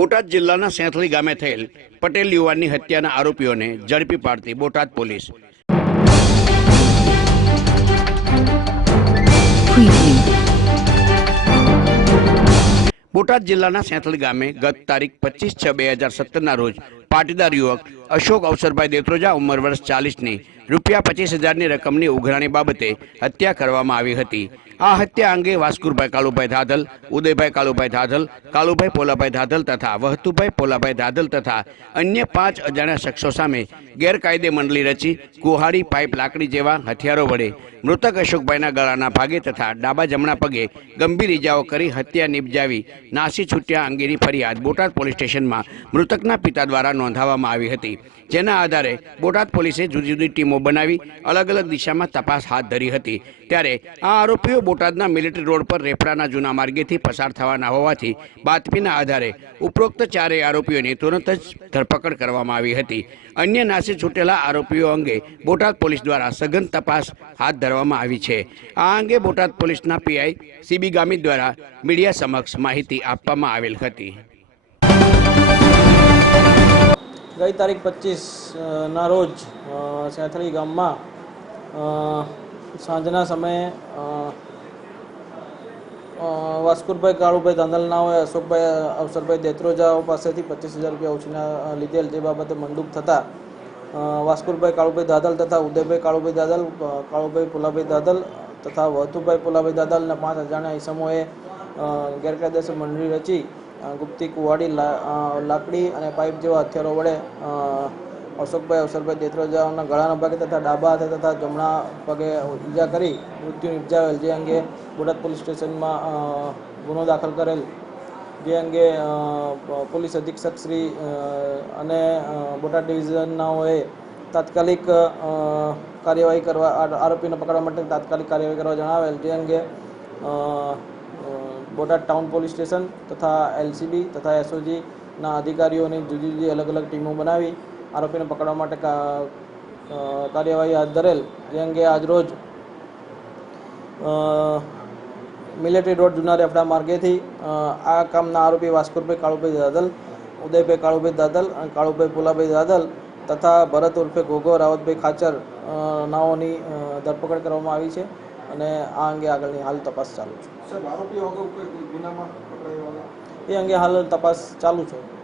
બોટાદ જિલ્લાના સેંથલી ગામે થયેલ પટેલ યુવાનની હત્યાના આરોપીઓને ઝડપી પાડતી બોટાદ પોલીસ. બોટાદ જિલ્લાના સેંથલી ગામે ગત તારીખ પચીસ છ બે હજાર સત્તરના રોજ પાટીદાર યુવક અશોક અવસરભાઈ દેત્રોજા ઉંમર વર્ષ ચાલીસની રૂપિયા પચીસ હજારની રકમની ઉઘરાણી બાબતે હત્યા કરવામાં આવી હતી. આ હત્યા અંગે વાસ્કુરભાઈ કાલુભાઈ ધાધલ, ઉદયભાઈ કાલુભાઈ ધાધલ, કાલુભાઈ પોલાભાઈ ધાધલ તથા વહતુભાઈ પોલાભાઈ ધાધલ તથા અન્ય પાંચ અજાણ્યા શખ્સો સામે ગેરકાયદે મંડળી રચી કુહાડી, પાઇપ લાકડી જેવા હથિયારો વડે મૃતક અશોકભાઈના ગળાના ભાગે તથા ડાબા જમણા પગે ગંભીર ઇજાઓ કરી હત્યા નિપજાવી નાસી છૂટ્યા અંગેની ફરિયાદ બોટાદ પોલીસ સ્ટેશનમાં મૃતકના પિતા દ્વારા નોંધાવવામાં આવી હતી. જેના આધારે બોટાદ પોલીસે જુદી જુદી ટીમો બનાવી અલગ અલગ દિશામાં તપાસ હાથ ધરી હતી. ત્યારે આ આરોપીઓ બોટાદના મિલિટરી રોડ પર રેપડાના જૂના માર્ગેથી પસાર થવાના હોવાથી બાતમીના આધારે ઉપરોક્ત ચારેય આરોપીઓની તુરંત જ ધરપકડ કરવામાં આવી હતી. અન્ય નાસી છૂટેલા આરોપીઓ અંગે બોટાદ પોલીસ દ્વારા સઘન તપાસ હાથ ધરવામાં આવી છે. આ અંગે બોટાદ પોલીસના પીઆઈ સીબી ગામી દ્વારા મીડિયા સમક્ષ માહિતી આપવામાં આવેલ હતી. ગઈ તારીખ પચીસ ના રોજ સેથળી ગામમાં સાંજના સમયે વાસ્કુરભાઈ કાળુભાઈ ધાંધલના હોય, અશોકભાઈ, અવસરભાઈ દેત્રોજાઓ પાસેથી પચીસ હજાર રૂપિયા ઉછીના લીધેલ જે બાબતે મંડૂક થતા વાસ્કુરભાઈ કાળુભાઈ દાદલ તથા ઉદયભાઈ કાળુભાઈ દાદલ કાળુભાઈ પુલાભાઈ દાદલ તથા વતુભાઈ પુલાભાઈ દાદલ અને પાંચ હજારના ઈસમોએ ગેરકાયદેસર મંડળી રચી ગુપ્તી કુવાડી લાકડી અને પાઇપ જેવા હથિયારો વડે અશોકભાઈ, અવસરભાઈ દેત્રોજાના ગળાના ભાગે તથા ડાબા હાથે તથા જમણા પગે ઈજા કરી મૃત્યુ નિપજાવેલ, જે અંગે બોટાદ પોલીસ સ્ટેશનમાં ગુનો દાખલ કરેલ. જે અંગે પોલીસ અધિક્ષક શ્રી અને બોટાદ ડિવિઝનનાઓએ તાત્કાલિક કાર્યવાહી કરવા આરોપીને પકડવા માટે તાત્કાલિક કાર્યવાહી કરવા જણાવેલ. જે અંગે બોટાદ ટાઉન પોલીસ સ્ટેશન તથા એલસીબી તથા એસઓજીના અધિકારીઓની જુદી જુદી અલગ અલગ ટીમો બનાવી આરોપીને પકડવા માટે કાર્યવાહી હાથ ધરેલ. જે અંગે આજરોજ મિલિટરી રોડ જુના રેફડા માર્ગેથી આ કામના આરોપી વાસ્કુરભાઈ કાળુભાઈ દાદલ, ઉદયભાઈ કાળુભાઈ દાદલ અને કાળુભાઈ પુલાભાઈ દાદલ તથા ભરત ઉર્ફે ગોગો રાવતભાઈ ખાચર નાઓની ધરપકડ કરવામાં આવી છે. અને આ અંગે આગળની હાલ તપાસ ચાલુ છે. એ અંગે હાલ તપાસ ચાલુ છે.